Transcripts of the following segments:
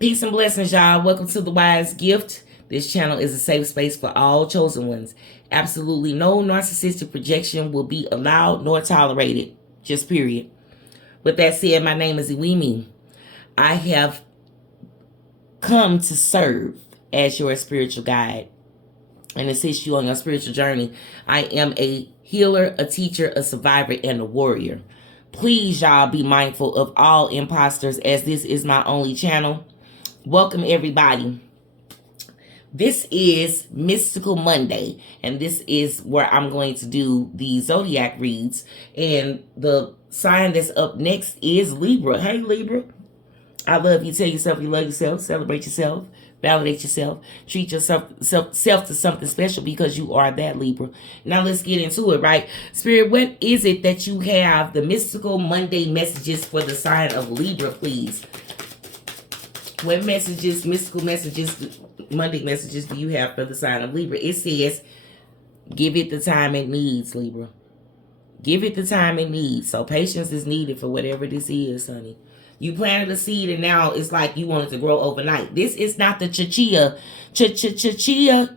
Peace and blessings, y'all. Welcome to The Wise Gift. This channel is a safe space for all chosen ones. Absolutely no narcissistic projection will be allowed nor tolerated. Just period. With that said, my name is Eyeweme. I have come to serve as your spiritual guide and assist you on your spiritual journey. I am a healer, a teacher, a survivor, and a warrior. Please, y'all, be mindful of all imposters, as this is my only channel. Welcome, everybody. This is Mystical Monday, and this is where I'm going to do the zodiac reads. And the sign that's up next is Libra. Hey, Libra. I love you. Tell yourself you love yourself. Celebrate yourself. Validate yourself. Treat yourself to something special because you are that, Libra. Now let's get into it, right? Spirit, what is it that you have? The Mystical Monday messages for the sign of Libra, please. What messages, mystical messages, Monday messages do you have for the sign of Libra? It says, give it the time it needs, Libra. Give it the time it needs. So patience is needed for whatever this is, honey. You planted a seed and now it's like you want it to grow overnight. This is not the chia.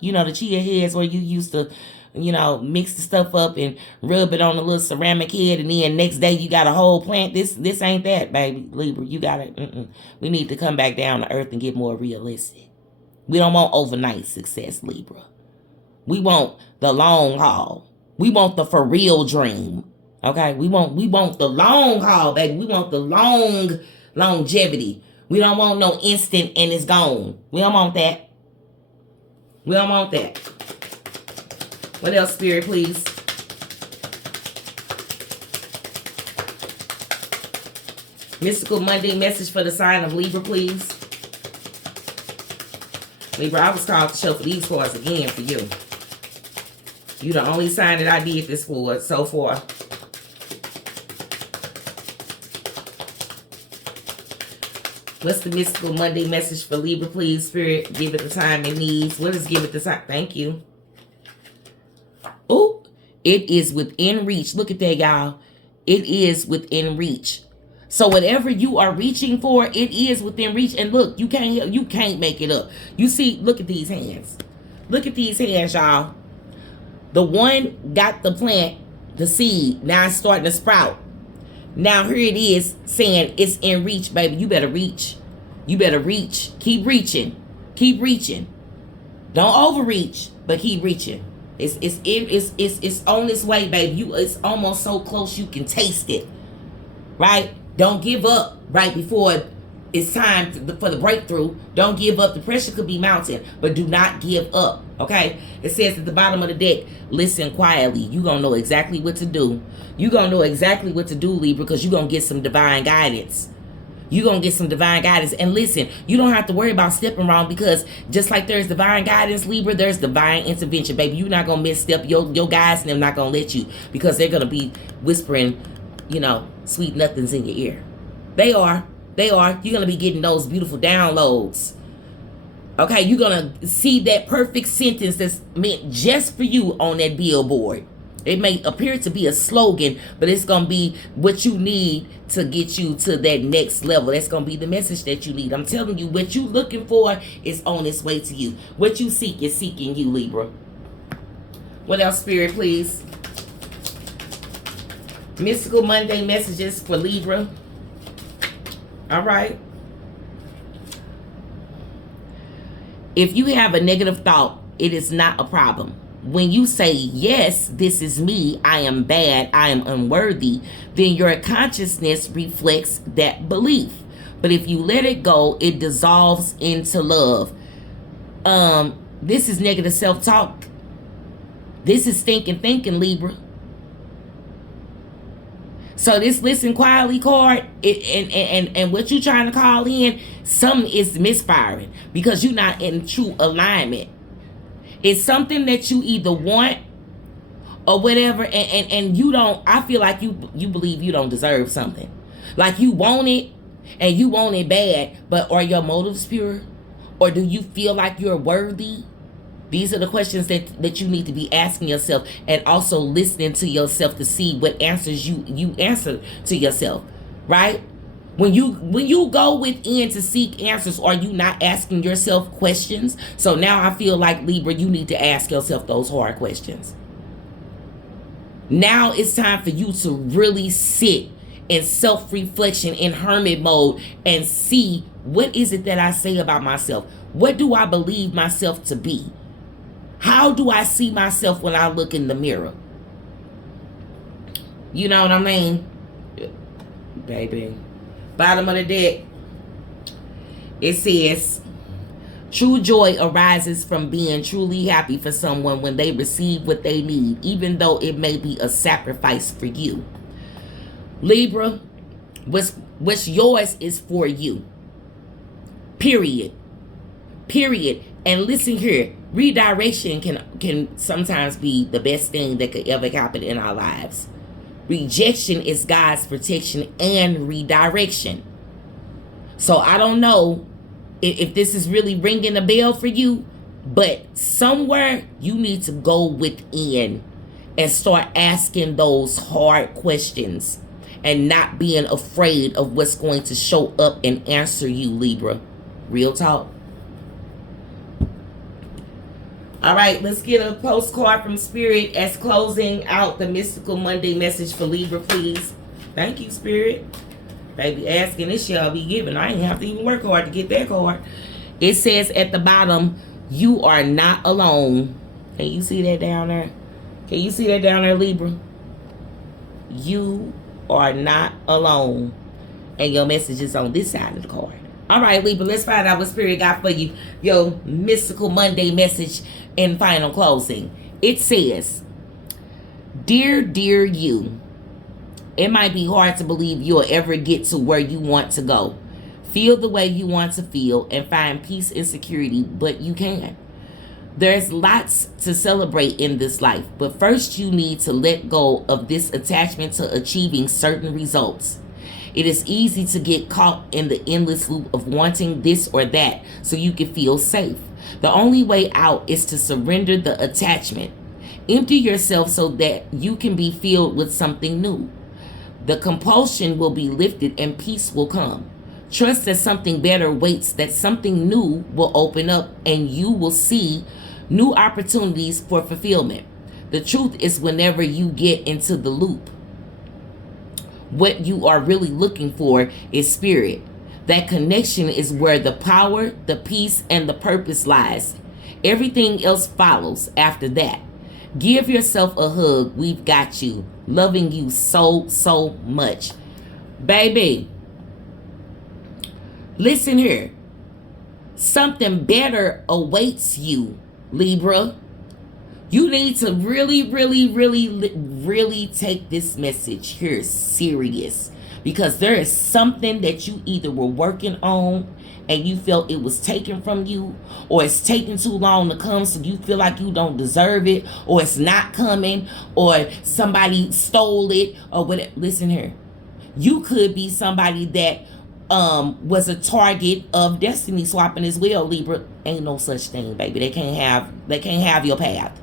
You know, the chia heads where you used to, mix the stuff up and rub it on a little ceramic head, and then next day you got a whole plant. This ain't that, baby, Libra. You got it. We need to come back down to earth and get more realistic. We don't want overnight success, Libra. We want the long haul. We want the for real dream. Okay, we want the long haul, baby. We want the longevity. We don't want no instant and it's gone. We don't want that. We don't want that. What else, Spirit, please? Mystical Monday message for the sign of Libra, please. Libra, I was called to show for these cards again for you. You the only sign that I did this for so far. What's the Mystical Monday message for Libra, please? Spirit, give it the time it needs. What is give it the time? Thank you. Oh, it is within reach. Look at that, y'all. It is within reach. So whatever you are reaching for, it is within reach. And look, you can't make it up. You see, look at these hands. Look at these hands, y'all. The one got the plant, the seed. Now it's starting to sprout. Now here it is saying it's in reach, baby. You better reach. You better reach. Keep reaching. Keep reaching. Don't overreach, but keep reaching. It's on its way, baby. It's almost so close you can taste it. Right? Don't give up right before it's time for the breakthrough. Don't give up. The pressure could be mounting, but do not give up. Okay? It says at the bottom of the deck, listen quietly. You're going to know exactly what to do. You're going to know exactly what to do, Libra, because you're going to get some divine guidance. You're going to get some divine guidance. And listen, you don't have to worry about stepping wrong, because just like there's divine guidance, Libra, there's divine intervention, baby. You're not going to misstep. Your guys and them not going to let you, because they're going to be whispering, sweet nothings in your ear. They are. You're going to be getting those beautiful downloads. Okay, you're going to see that perfect sentence that's meant just for you on that billboard. It may appear to be a slogan, but it's going to be what you need to get you to that next level. That's going to be the message that you need. I'm telling you, what you're looking for is on its way to you. What you seek is seeking you, Libra. What else, Spirit, please? Mystical Monday messages for Libra. All right. If you have a negative thought, it is not a problem. When you say, yes, this is me, I am bad, I am unworthy, then your consciousness reflects that belief. But if you let it go, it dissolves into love. This is negative self-talk. This is thinking, Libra. So this listen quietly card, and what you trying to call in, something is misfiring because you're not in true alignment. It's something that you either want or whatever, and you don't, I feel like you believe you don't deserve something. Like you want it, and you want it bad, but are your motives pure? Or do you feel like you're worthy? These are the questions that you need to be asking yourself, and also listening to yourself to see what answers you answer to yourself, right? When you go within to seek answers, are you not asking yourself questions? So now I feel like, Libra, you need to ask yourself those hard questions. Now it's time for you to really sit in self-reflection, in hermit mode, and see, what is it that I say about myself? What do I believe myself to be? How do I see myself when I look in the mirror? You know what I mean? Baby. Bottom of the deck, it says, true joy arises from being truly happy for someone when they receive what they need, even though it may be a sacrifice for you. Libra, what's yours is for you. Period. Period. And listen here, redirection can sometimes be the best thing that could ever happen in our lives. Rejection is God's protection and redirection. So I don't know if this is really ringing a bell for you, but somewhere you need to go within and start asking those hard questions and not being afraid of what's going to show up and answer you, Libra. Real talk. All right, let's get a postcard from Spirit as closing out the Mystical Monday message for Libra, please. Thank you, Spirit. Baby, asking this shall be given. I ain't have to even work hard to get that card. It says at the bottom, you are not alone. Can you see that down there? Can you see that down there, Libra? You are not alone. And your message is on this side of the card. All right, Libra, let's find out what Spirit got for you. Your Mystical Monday message in final closing. It says, dear you, it might be hard to believe you'll ever get to where you want to go. Feel the way you want to feel and find peace and security, but you can. There's lots to celebrate in this life, but first you need to let go of this attachment to achieving certain results. It is easy to get caught in the endless loop of wanting this or that so you can feel safe. The only way out is to surrender the attachment. Empty yourself so that you can be filled with something new. The compulsion will be lifted and peace will come. Trust that something better waits, that something new will open up and you will see new opportunities for fulfillment. The truth is, whenever you get into the loop, what you are really looking for is spirit. That connection is where the power, the peace, and the purpose lies. Everything else follows after that. Give yourself a hug. We've got you. Loving you so much. Baby, listen here. Something better awaits you, Libra. You need to really take this message here serious, because there is something that you either were working on and you felt it was taken from you, or it's taking too long to come so you feel like you don't deserve it, or it's not coming, or somebody stole it, or whatever. Listen here. You could be somebody that was a target of destiny swapping as well, Libra. Ain't no such thing, baby. They can't have your path.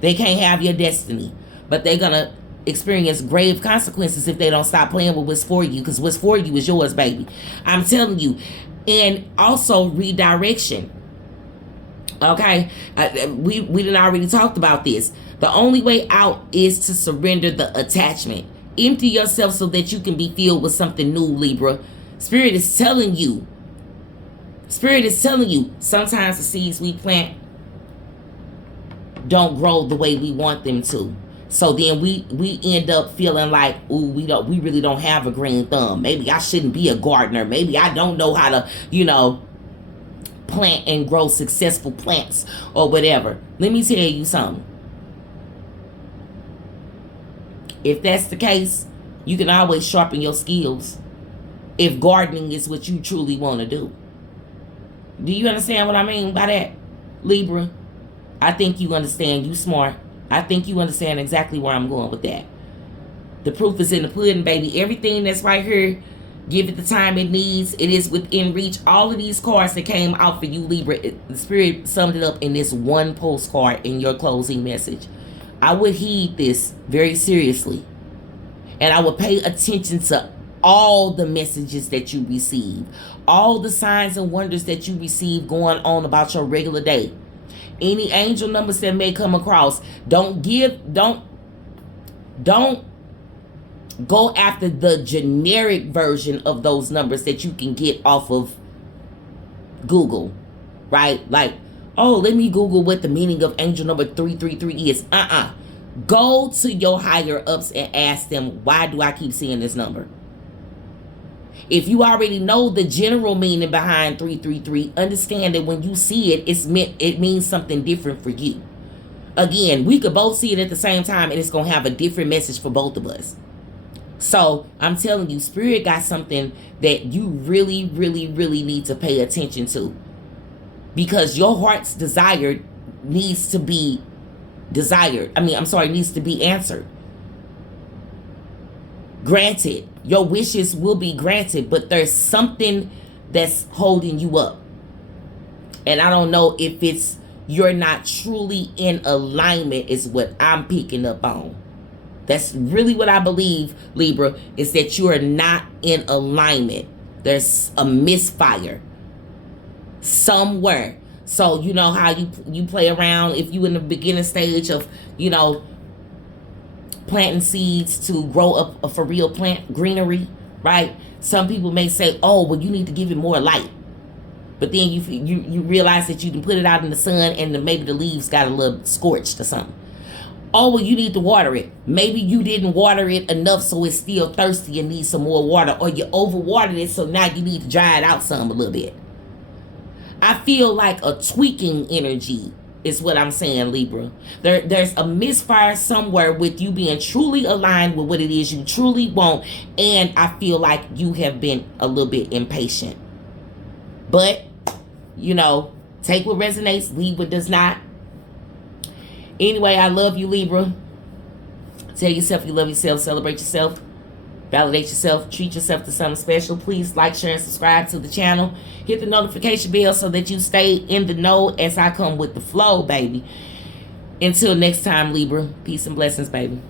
They can't have your destiny, but they're going to experience grave consequences if they don't stop playing with what's for you, because what's for you is yours, baby. I'm telling you. And also redirection. Okay? We done already talked about this. The only way out is to surrender the attachment. Empty yourself so that you can be filled with something new, Libra. Spirit is telling you. Sometimes the seeds we plant don't grow the way we want them to. So then we end up feeling like, ooh, we really don't have a green thumb. Maybe I shouldn't be a gardener. Maybe I don't know how to, plant and grow successful plants or whatever. Let me tell you something. If that's the case, you can always sharpen your skills if gardening is what you truly want to do. Do you understand what I mean by that, Libra? I think you understand. You smart. I think you understand exactly where I'm going with that. The proof is in the pudding, baby. Everything that's right here, give it the time it needs. It is within reach. All of these cards that came out for you, Libra, the Spirit summed it up in this one postcard in your closing message. I would heed this very seriously. And I would pay attention to all the messages that you receive, all the signs and wonders that you receive going on about your regular day. Any angel numbers that may come across, don't go after the generic version of those numbers that you can get off of Google, right? Like, oh, let me Google what the meaning of angel number 333 is. Go to your higher ups and ask them, why do I keep seeing this number? If you already know the general meaning behind 333, understand that when you see it, it means something different for you. Again, we could both see it at the same time, and it's going to have a different message for both of us. So I'm telling you, Spirit got something that you really, really, really need to pay attention to. Because your heart's desire needs to be needs to be answered. Granted, your wishes will be granted, but there's something that's holding you up. And I don't know if it's you're not truly in alignment is what I'm picking up on. That's really what I believe, Libra, is that you are not in alignment. There's a misfire somewhere. So you know how you play around if you in the beginning stage of, planting seeds to grow up a for real plant greenery, right? Some people may say, oh, well, you need to give it more light. But then you realize that you can put it out in the sun and maybe the leaves got a little scorched or something. Oh, well, you need to water it. Maybe you didn't water it enough, so it's still thirsty and needs some more water, or you overwatered it, so now you need to dry it out some a little bit. I feel like a tweaking energy is what I'm saying, Libra. There's a misfire somewhere with you being truly aligned with what it is you truly want, and I feel like you have been a little bit impatient. But, take what resonates, leave what does not. Anyway, I love you, Libra. Tell yourself you love yourself, celebrate yourself, validate yourself, treat yourself to something special. Please like, share, and subscribe to the channel. Hit the notification bell so that you stay in the know as I come with the flow, baby. Until next time, Libra. Peace and blessings, baby.